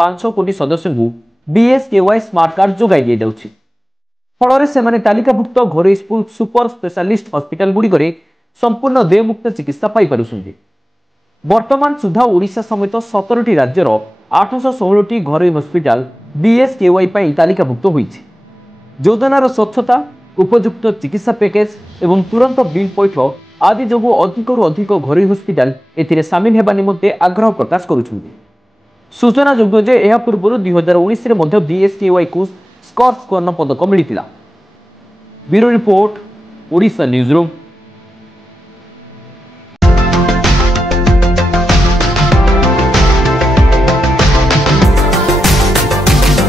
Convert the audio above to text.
500 कोटी सदस्य को बीएसकेवाई स्मार्ट कार्ड जोगाई दिया जाउछि। फल से तालिकाभुक्त घरोई सुपर स्पेशलिस्ट हॉस्पिटल गुड़िक संपूर्ण देयमुक्त चिकित्सा पाई। वर्तमान सुधा ओडिशा समेत 17टी राज्यर 816टी घरोई हॉस्पिटल बीएसकेवाई तालिकाभुक्त होइछि। योजनार स्वच्छता, उपयुक्त चिकित्सा पैकेज एवं तुरंत बिल पैठ आदि जो अधिक घरोई हॉस्पिटल एथिरे सामिल हेबा निमंते आग्रह प्रकाश करुछन्ति। सूचना जोग्य जे एहा पूर्व 2019 रे मध्य बीएसकेवाई को स्कॉच स्वर्ण पदक मिलितिला। Bureau report, Odisha news room.